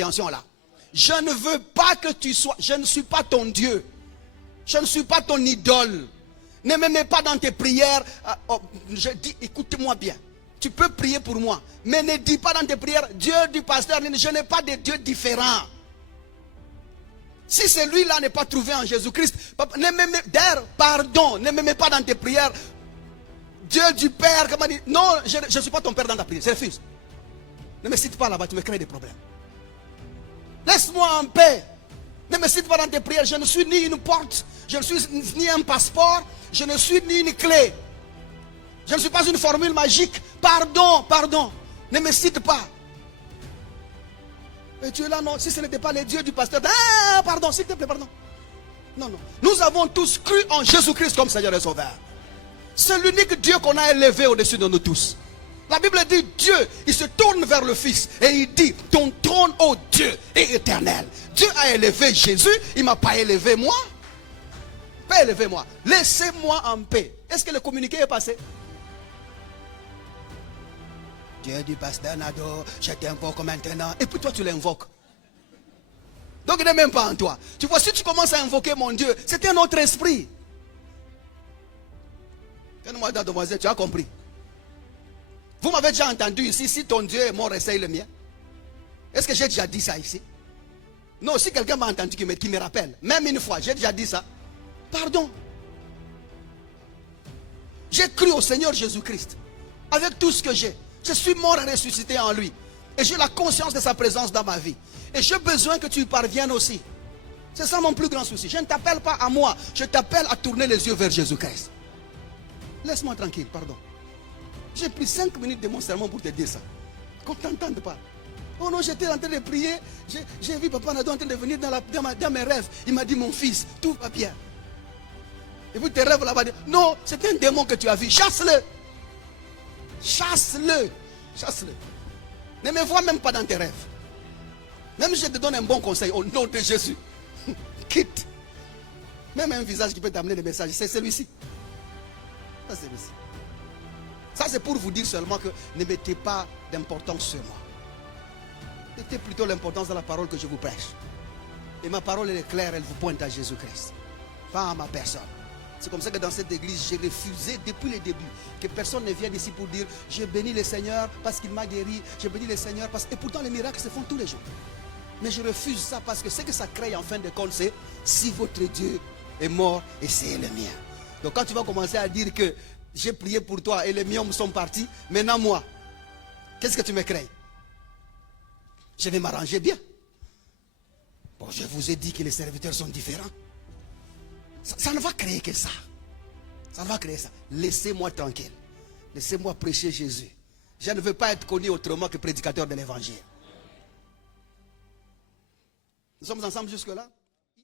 compréhension là. Je ne veux pas que tu sois, je ne suis pas ton Dieu. Je ne suis pas ton idole. Ne me mets pas dans tes prières. Je dis, écoute-moi bien. Tu peux prier pour moi. Mais ne dis pas dans tes prières, Dieu du pasteur, je n'ai pas de Dieu différent. Si celui-là n'est pas trouvé en Jésus-Christ, d'ailleurs, pardon, ne me mets pas dans tes prières, Dieu du Père, comment dire, non, je ne suis pas ton Père dans ta prière, je refuse. Ne me cite pas là-bas, tu me crées des problèmes. Laisse-moi en paix. Ne me cite pas dans tes prières, je ne suis ni une porte, je ne suis ni un passeport, je ne suis ni une clé. Je ne suis pas une formule magique. Pardon, pardon. Ne me cite pas. Et tu es là, non. Si ce n'était pas les dieux du pasteur. Ah, pardon, s'il te plaît, pardon. Non, non. Nous avons tous cru en Jésus-Christ comme Seigneur et Sauveur. C'est l'unique Dieu qu'on a élevé au-dessus de nous tous. La Bible dit Dieu, il se tourne vers le Fils et il dit, ton trône, ô Dieu, est éternel. Dieu a élevé Jésus, il ne m'a pas élevé moi. Pas élevé moi. Laissez-moi en paix. Est-ce que le communiqué est passé? Dieu du pasteur Nado, je t'invoque maintenant. Et puis toi tu l'invoques. Donc il n'est même pas en toi. Tu vois, si tu commences à invoquer mon Dieu, c'est un autre esprit. Donne-moi ta demoiselle, tu as compris. Vous m'avez déjà entendu ici, si ton Dieu est mort, essaye le mien. Est-ce que j'ai déjà dit ça ici? Non, si quelqu'un m'a entendu qui me rappelle, même une fois, j'ai déjà dit ça. Pardon. J'ai cru au Seigneur Jésus-Christ. Avec tout ce que j'ai. Je suis mort et ressuscité en lui. Et j'ai la conscience de sa présence dans ma vie. Et j'ai besoin que tu y parviennes aussi. C'est ça mon plus grand souci. Je ne t'appelle pas à moi. Je t'appelle à tourner les yeux vers Jésus-Christ. Laisse-moi tranquille, pardon. J'ai pris 5 minutes de mon sermon pour te dire ça. Qu'on ne t'entende pas. Oh non, j'étais en train de prier. J'ai vu Papa Nado en train de venir dans mes rêves. Il m'a dit, mon fils, tout va bien. Et puis tes rêves là-bas. Non, c'est un démon que tu as vu. Chasse-le. Chasse-le. Chasse-le. Ne me vois même pas dans tes rêves. Même si je te donne un bon conseil au nom de Jésus. Quitte. Même un visage qui peut t'amener des messages. C'est celui-ci. Ça, c'est celui-ci. Ça, c'est pour vous dire seulement que ne mettez pas d'importance sur moi. Mettez plutôt l'importance dans la parole que je vous prêche. Et ma parole, elle est claire, elle vous pointe à Jésus-Christ. Pas à ma personne. C'est comme ça que dans cette église, j'ai refusé depuis le début que personne ne vienne ici pour dire je bénis le Seigneur parce qu'il m'a guéri, je bénis le Seigneur parce que... Et pourtant les miracles se font tous les jours. Mais je refuse ça parce que ce que ça crée en fin de compte, c'est si votre Dieu est mort et c'est le mien. Donc quand tu vas commencer à dire que j'ai prié pour toi et les miens sont partis, maintenant moi, qu'est-ce que tu me crées? Je vais m'arranger bien. Bon, je vous ai dit que les serviteurs sont différents. Ça ne va créer que ça. Ça ne va créer ça. Laissez-moi tranquille. Laissez-moi prêcher Jésus. Je ne veux pas être connu autrement que prédicateur de l'évangile. Nous sommes ensemble jusque-là.